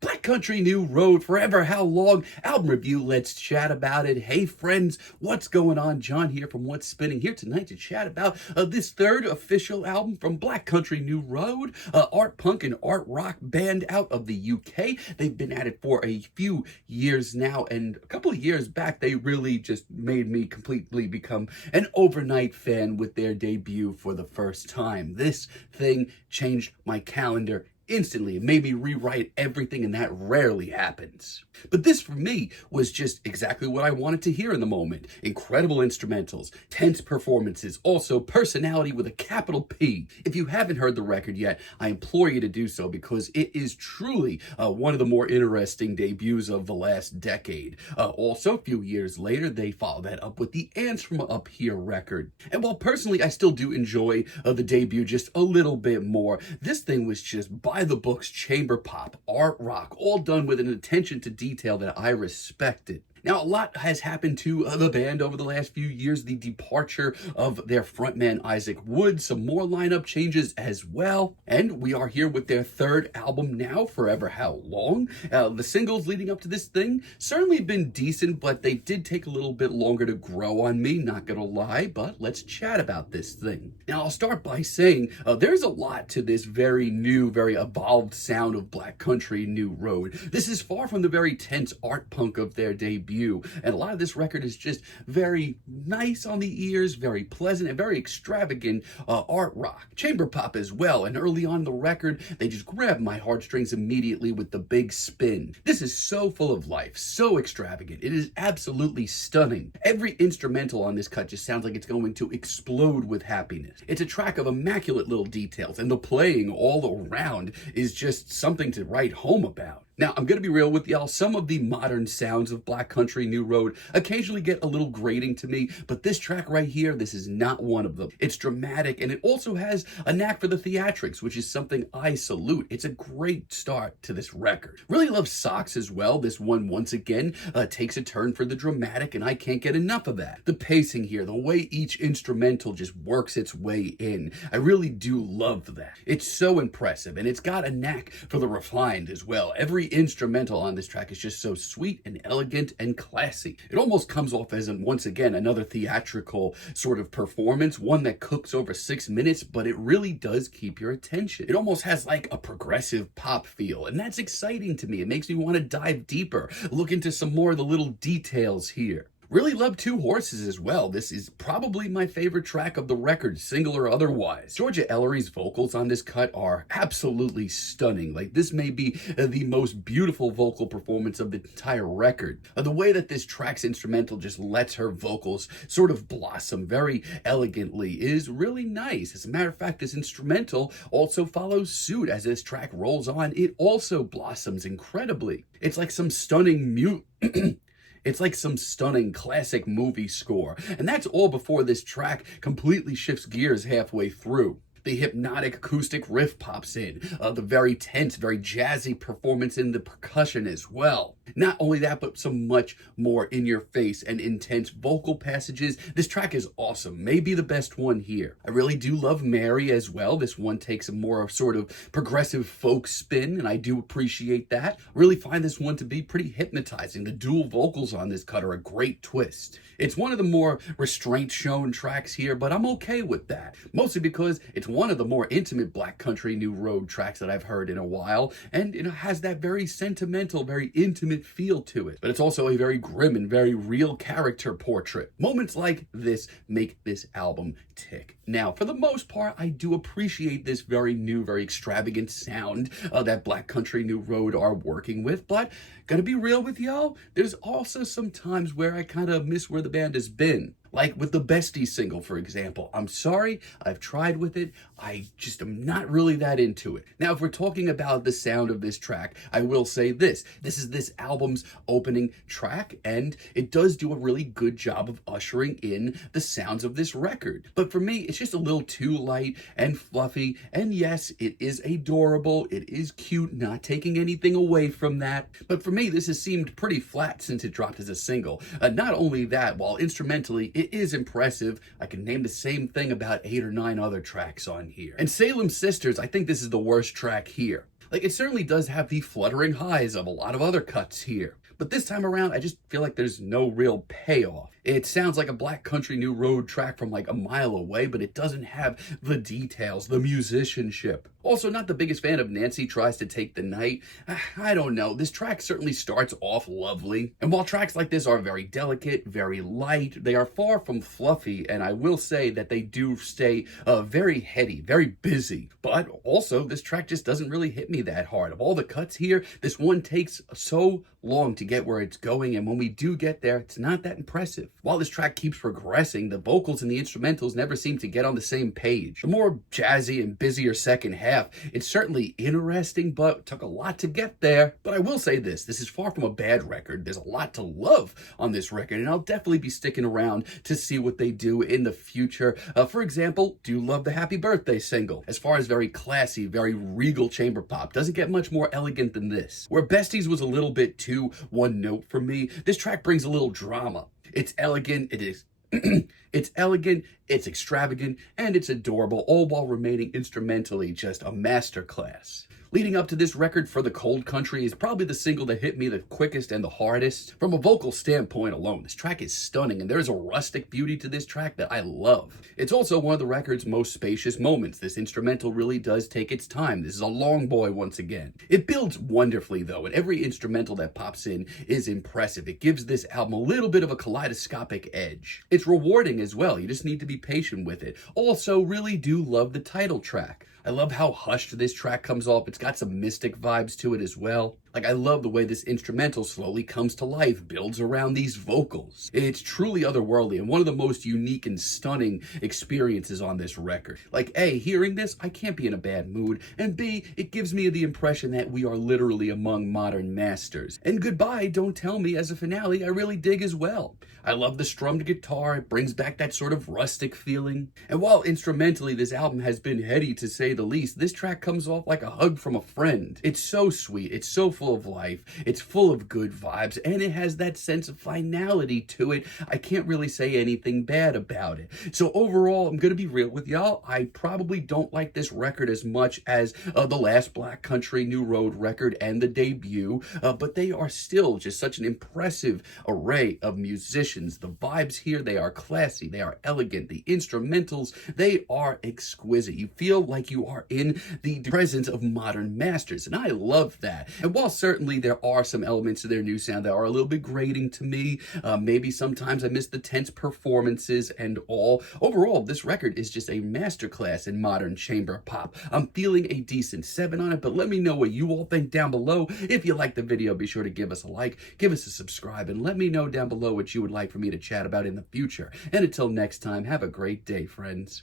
Black Country New Road, Forever How Long, album review, let's chat about it. Hey friends, what's going on? John here from What's Spinning, here tonight to chat about this third official album from Black Country New Road, art punk and art rock band out of the UK. They've been at it for a few years now, and a couple of years back they really just made me completely become an overnight fan with their debut for the first time. This thing changed my calendar instantly. It made me rewrite everything, and that rarely happens. But this, for me, was just exactly what I wanted to hear in the moment. Incredible instrumentals, tense performances, also personality with a capital P. If you haven't heard the record yet, I implore you to do so because it is truly one of the more interesting debuts of the last decade. Also, a few years later, they followed that up with the Ants from Up Here record. And while personally I still do enjoy the debut just a little bit more, this thing was just by the books chamber pop, art rock, all done with an attention to detail that I respected. Now, a lot has happened to the band over the last few years. The departure of their frontman Isaac Wood, some more lineup changes as well. And we are here with their third album now, Forever How Long. The singles leading up to this thing certainly been decent, but they did take a little bit longer to grow on me, not gonna lie, but let's chat about this thing. Now, I'll start by saying there's a lot to this very new, very evolved sound of Black Country New Road. This is far from the very tense art punk of their debut. And a lot of this record is just very nice on the ears, very pleasant, and very extravagant art rock. Chamber pop as well, and early on the record, they just grabbed my heartstrings immediately with the big spin. This is so full of life, so extravagant. It is absolutely stunning. Every instrumental on this cut just sounds like it's going to explode with happiness. It's a track of immaculate little details, and the playing all around is just something to write home about. Now, I'm going to be real with y'all. Some of the modern sounds of Black Country New Road occasionally get a little grating to me, but this track right here, this is not one of them. It's dramatic, and it also has a knack for the theatrics, which is something I salute. It's a great start to this record. Really love Socks as well. This one, once again, takes a turn for the dramatic, and I can't get enough of that. The pacing here, the way each instrumental just works its way in, I really do love that. It's so impressive, and it's got a knack for the refined as well. Every instrumental on this track is just so sweet and elegant and classy. It almost comes off as, once again, another theatrical sort of performance, one that cooks over 6 minutes, but it really does keep your attention. It almost has like a progressive pop feel, and that's exciting to me. It makes me want to dive deeper, look into some more of the little details here. Really love Two Horses as well. This is probably my favorite track of the record, single or otherwise. Georgia Ellery's vocals on this cut are absolutely stunning. Like, this may be the most beautiful vocal performance of the entire record. The way that this track's instrumental just lets her vocals sort of blossom very elegantly is really nice. As a matter of fact, this instrumental also follows suit. As this track rolls on, it also blossoms incredibly. It's like some stunning It's like some stunning classic movie score. And that's all before this track completely shifts gears halfway through. The hypnotic acoustic riff pops in, the very tense, very jazzy performance in the percussion as well. Not only that, but some much more in-your-face and intense vocal passages. This track is awesome, maybe the best one here. I really do love Mary as well. This one takes a more sort of progressive folk spin, and I do appreciate that. Really find this one to be pretty hypnotizing. The dual vocals on this cut are a great twist. It's one of the more restraint shown tracks here, but I'm okay with that. Mostly because it's one of the more intimate Black Country New Road tracks that I've heard in a while, and it has that very sentimental, very intimate feel to it. But it's also a very grim and very real character portrait. Moments like this make this album tick. Now, for the most part, I do appreciate this very new, very extravagant sound that Black Country New Road are working with, but gonna be real with y'all, there's also some times where I kind of miss where the band has been. Like with the Bestie single, for example. I'm sorry, I've tried with it. I just am not really that into it. Now, if we're talking about the sound of this track, I will say this. This is this album's opening track, and it does do a really good job of ushering in the sounds of this record. But for me, it's just a little too light and fluffy, and yes, it is adorable, it is cute, not taking anything away from that. But for me, this has seemed pretty flat since it dropped as a single. Not only that, while instrumentally, it is impressive. I can name the same thing about 8 or 9 other tracks on here. And Salem Sisters, I think this is the worst track here. Like, it certainly does have the fluttering highs of a lot of other cuts here. But this time around, I just feel like there's no real payoff. It sounds like a Black Country New Road track from like a mile away, but it doesn't have the details, the musicianship. Also, not the biggest fan of Nancy Tries to Take the Night. I don't know, this track certainly starts off lovely. And while tracks like this are very delicate, very light, they are far from fluffy, and I will say that they do stay very heady, very busy. But also, this track just doesn't really hit me that hard. Of all the cuts here, this one takes so long to get where it's going, and when we do get there, it's not that impressive. While this track keeps progressing, the vocals and the instrumentals never seem to get on the same page. The more jazzy and busier second half, it's certainly interesting, but took a lot to get there. But I will say this is far from a bad record. There's a lot to love on this record, and I'll definitely be sticking around to see what they do in the future. For example, do love the Happy Birthday single. As far as very classy, very regal chamber pop, doesn't get much more elegant than this. Where Besties was a little bit too one note for me, this track brings a little drama. It's elegant, it is it's elegant, it's extravagant, and it's adorable, all while remaining instrumentally just a masterclass. Leading up to this record, For the Cold Country is probably the single that hit me the quickest and the hardest. From a vocal standpoint alone, this track is stunning, and there's a rustic beauty to this track that I love. It's also one of the record's most spacious moments. This instrumental really does take its time. This is a long boy once again. It builds wonderfully though, and every instrumental that pops in is impressive. It gives this album a little bit of a kaleidoscopic edge. It's rewarding as well. You just need to be patient with it. Also, really do love the title track. I love how hushed this track comes off. It's got some mystic vibes to it as well. Like, I love the way this instrumental slowly comes to life, builds around these vocals. It's truly otherworldly and one of the most unique and stunning experiences on this record. Like, A, hearing this, I can't be in a bad mood, and B, it gives me the impression that we are literally among modern masters. And Goodbye, Don't Tell Me as a finale, I really dig as well. I love the strummed guitar, it brings back that sort of rustic feeling. And while instrumentally this album has been heady to say the least, this track comes off like a hug from a friend. It's so sweet, it's so full of life, it's full of good vibes, and it has that sense of finality to it. I can't really say anything bad about it. So overall, I'm gonna be real with y'all, I probably don't like this record as much as the last Black Country New Road record and the debut, but they are still just such an impressive array of musicians. The vibes here, they are classy, they are elegant, the instrumentals, they are exquisite. You feel like you are in the presence of modern masters, and I love that. And while certainly there are some elements of their new sound that are a little bit grating to me, maybe sometimes I miss the tense performances and all, overall, this record is just a masterclass in modern chamber pop. I'm feeling a decent 7 on it, but let me know what you all think down below. If you liked the video, be sure to give us a like, give us a subscribe, and let me know down below what you would like for me to chat about in the future. And until next time, have a great day, friends.